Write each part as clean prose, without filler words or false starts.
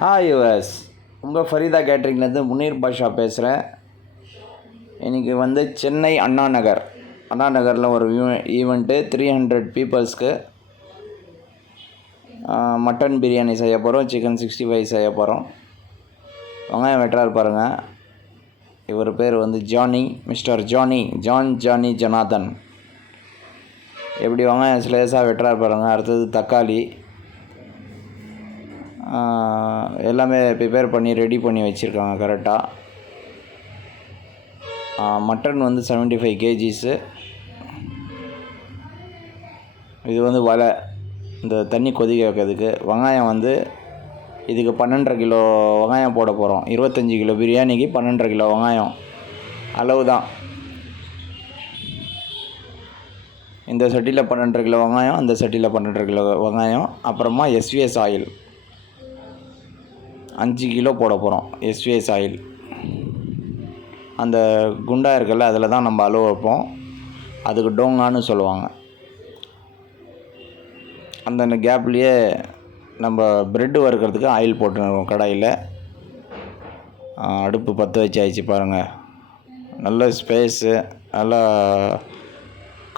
Hi yours, உங்கள் ஃபரீதா கேட்ரிங்லேருந்து முனீர் பாஷா பேசுகிறேன். இன்றைக்கி வந்து சென்னை அண்ணா நகரில் ஒரு ஈவெண்ட்டு 300 பீப்புள்ஸ்க்கு மட்டன் பிரியாணி செய்ய போகிறோம், சிக்கன் 65 செய்ய போகிறோம். வெங்காயம் வெட்டுறாரு பாருங்கள். இவர் பேர் வந்து ஜானி, மிஸ்டர் ஜானி ஜனார்தன். எப்படி வெங்காயம் ஸ்லேஸாக வெட்டுறாரு பாருங்கள். அடுத்தது தக்காளி எல்லாமே ப்ரிப்பேர் பண்ணி ரெடி பண்ணி வச்சுருக்காங்க கரெக்டாக. மட்டன் வந்து 75 கேஜிஸு. இது வந்து வலை, இந்த தண்ணி கொதிக்க வைக்கிறதுக்கு. வெங்காயம் வந்து இதுக்கு 12.5 கிலோ வெங்காயம் போட போகிறோம். 25 கிலோ பிரியாணிக்கு 12.5 கிலோ வெங்காயம் அளவு தான். இந்த சட்டியில் 12.5 கிலோ வெங்காயம், அந்த சட்டியில் 12.5 கிலோ வெங்காயம். அப்புறமா எஸ்விஎஸ் ஆயில் 5 கிலோ போட போகிறோம். எஸ்விஎஸ் ஆயில் அந்த குண்டா இருக்குல்ல, அதில் தான் நம்ம அளவு வைப்போம். அதுக்கு டோங்கான்னு சொல்லுவாங்க. அந்த கேப்லேயே நம்ம ப்ரெட்டு வறுக்கிறதுக்கு ஆயில் போட்டுருக்கோம் கடாயில். அடுப்பு பற்ற வச்சாச்சு பாருங்கள். நல்ல ஸ்பேஸு, நல்லா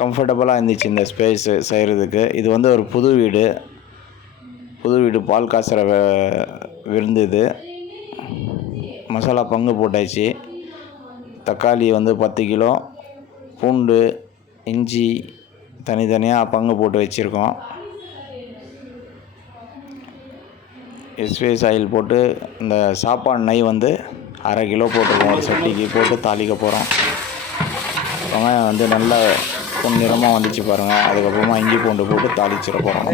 கம்ஃபர்டபுளாக இருந்துச்சு இந்த ஸ்பேஸு செய்கிறதுக்கு. இது வந்து ஒரு புது வீடு பால் காசுற விருந்து. இது மசாலா பங்கு போட்டாச்சு. தக்காளி வந்து 10 கிலோ, பூண்டு இஞ்சி தனித்தனியாக பங்கு போட்டு வச்சுருக்கோம். எஸ்விஎஸ் ஆயில் போட்டு இந்த சாப்பாடு நெய் வந்து 1/2 கிலோ போட்டுருக்கோம். ஒரு சட்டிக்கு போட்டு தாளிக்க போகிறோம். வெங்காயம் வந்து நல்லா பொன்னிறமாக வந்துச்சு பாருங்கள். அதுக்கப்புறமா இஞ்சி பூண்டு போட்டு தாளிச்சிட போகிறோம்.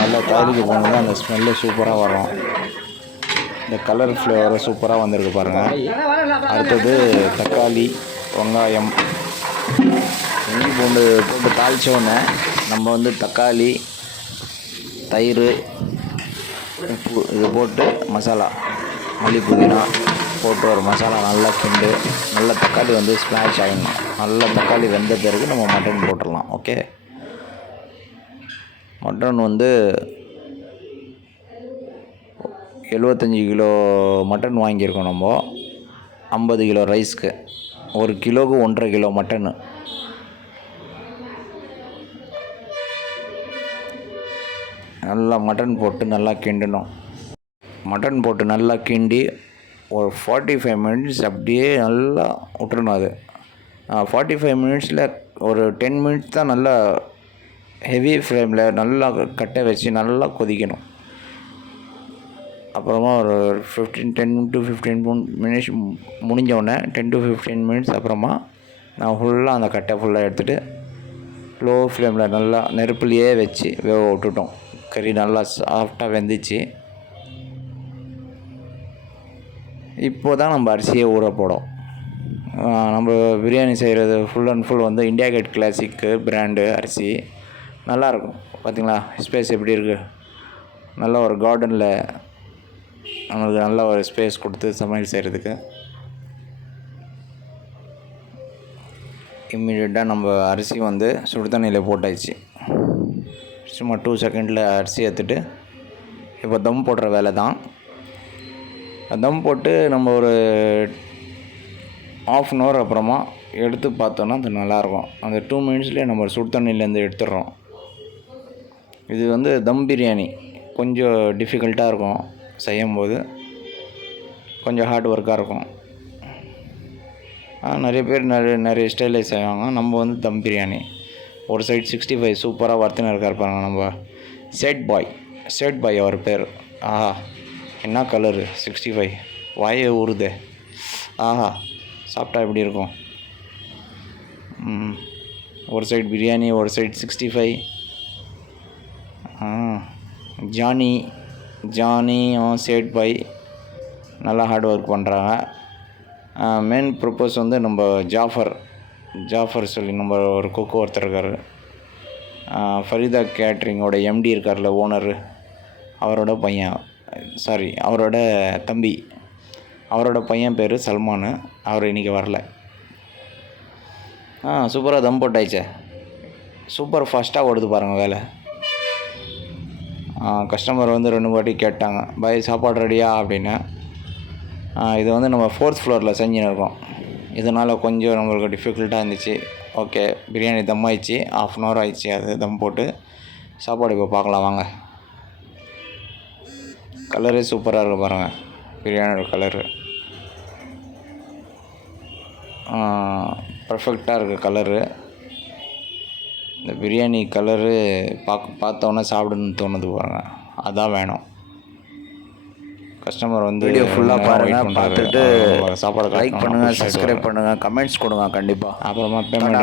நல்லா தாளிக்க போனது அந்த ஸ்மெல்லு சூப்பராக வரும். இந்த கலர் ஃப்ளேவரும் சூப்பராக வந்திருக்கு பாருங்கள். அடுத்தது தக்காளி, வெங்காயம், இஞ்சி பூண்டு போட்டு தாளித்தோடனே நம்ம வந்து தக்காளி, தயிர், உப்பு இது போட்டு மசாலா, மல்லி புதினா போட்டு ஒரு மசாலா நல்லா கிண்டு. நல்ல தக்காளி வந்து ஸ்மாஷ் ஆகிடணும். நல்ல தக்காளி வெந்த பிறகு நம்ம மட்டன் போட்டுடலாம். ஓகே, மட்டன் வந்து 75 கிலோ மட்டன் வாங்கியிருக்கோம் நம்ம. 50 கிலோ ரைஸ்க்கு 1 கிலோவுக்கு 1.5 கிலோ மட்டனு. நல்லா மட்டன் போட்டு நல்லா கிண்டணும். மட்டன் போட்டு நல்லா கிண்டி ஒரு 45 மினிட்ஸ் அப்படியே நல்லா விட்டுறணும். அது 45 மினிட்ஸில் ஒரு 10 மினிட்ஸ் தான் நல்லா ஹெவி ஃப்ளேமில் நல்லா கட்டை வச்சு நல்லா கொதிக்கணும். அப்புறமா ஒரு 10 to 15 மினிட்ஸ் முடிஞ்சோடனே 10 to 15 மினிட்ஸ் அப்புறமா நான் ஃபுல்லாக அந்த கட்டை ஃபுல்லாக எடுத்துகிட்டு லோ ஃப்ளேமில் நல்லா நெருப்புலையே வச்சு வேக விட்டுட்டோம். கறி நல்லா சாஃப்டாக வெந்துச்சு. இப்போ தான் நம்ம அரிசியை ஊற போடும். நம்ம பிரியாணி செய்கிறது ஃபுல் அண்ட் ஃபுல் வந்து இண்டியா கேட் கிளாசிக்கு பிராண்டு அரிசி. நல்லாயிருக்கும். பார்த்திங்களா ஸ்பேஸ் எப்படி இருக்குது. நல்ல ஒரு கார்டனில் நம்மளுக்கு நல்ல ஒரு ஸ்பேஸ் கொடுத்து சமையல் செய்கிறதுக்கு. இம்மிடியட்டாக நம்ம அரிசி வந்து சுடு தண்ணியில் போட்டாச்சு. சும்மா 2 செகண்டில் அரிசி எடுத்துட்டு இப்போ தம் போடுற வேலை தான். தம் போட்டு நம்ம ஒரு 1/2 hour அப்புறமா எடுத்து பார்த்தோன்னா அது நல்லாயிருக்கும். அந்த 2 மினிட்ஸ்லேயே நம்ம சுடு தண்ணியிலேருந்து எடுத்துடுறோம். இது வந்து தம் பிரியாணி கொஞ்சம் டிஃபிகல்ட்டாக இருக்கும் செய்யும்போது, கொஞ்சம் ஹார்ட் ஒர்க்காக இருக்கும். நிறைய பேர் நிறைய ஸ்டைலில் செய்வாங்க. நம்ம வந்து தம் பிரியாணி. ஒரு சைடு 65 சூப்பராக வறுத்துன்னு இருக்கார் பாருங்க. நம்ம சேட் பாய் அவர் பேர். ஆஹா, என்ன கலரு 65, வாயே ஊறுதே. ஆஹா, சாப்பிட்டா எப்படி இருக்கும். ஒரு சைடு பிரியாணி, ஒரு சைடு 65. ஜானி சேட் பாய் நல்லா ஹார்ட் ஒர்க் பண்ணுறாங்க. மெயின் ப்ரப்போஸ் வந்து நம்ம ஜாஃபர் சொல்லி நம்ம ஒரு குக்கு ஒருத்தர் இருக்கார். ஃபரீதா கேட்ரிங்கோட எம்டி இருக்கார்ல, ஓனரு, அவரோட பையன், அவரோட தம்பி, அவரோட பையன் பேர் சல்மான். அவர் இன்றைக்கி வரல. சூப்பராக தம் போட்டாயிச்சே. சூப்பர் ஃபாஸ்ட்டாக ஓடுது பாருங்கள் வேலை. கஸ்டமர் வந்து 2 வாட்டி கேட்டாங்க, பாய் சாப்பாடு ரெடியா அப்படின்னு. இது வந்து நம்ம 4th ஃப்ளோரில் செஞ்சுன்னு இருக்கோம். இதனால் கொஞ்சம் நம்மளுக்கு டிஃபிகல்ட்டாக இருந்துச்சு. ஓகே, பிரியாணி தம் ஆயிடுச்சு, 1/2 அன் ஹவர் ஆயிடுச்சு. அது தம் போட்டு சாப்பாடு இப்போ பார்க்கலாம் வாங்க. கலரே சூப்பராக இருக்குது பாருங்கள், பிரியாணியோட கலரு பர்ஃபெக்டாக இருக்குது கலரு. இந்த பிரியாணி கலரு பார்த்தோன்னே சாப்பிடணுன்னு தோணுது பாருங்கள், அதான் வேணும். கஸ்டமர் வந்து வீடியோ ஃபுல்லாக பாருங்கள், பார்த்துட்டு சாப்பாடு லைக் பண்ணுங்கள், சப்ஸ்கிரைப் பண்ணுங்கள், கமெண்ட்ஸ் கொடுங்க கண்டிப்பாக. அப்புறமா பேமெண்ட்